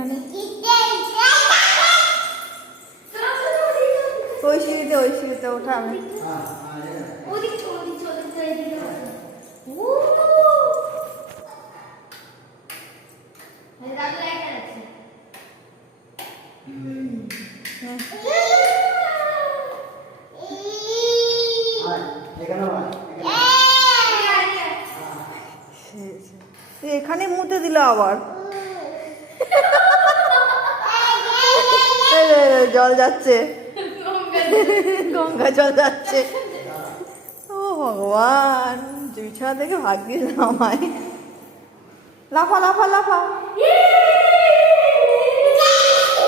জানে। ওই সিঁড়িতে ওঠাবে। এখানে মুতে দিল আবার। জল যাচ্ছে, গঙ্গা জল যাচ্ছে। ও ভগবান, বিছানা থেকে ভাগ্যিস আমায়। লাফা লাফা লাফা।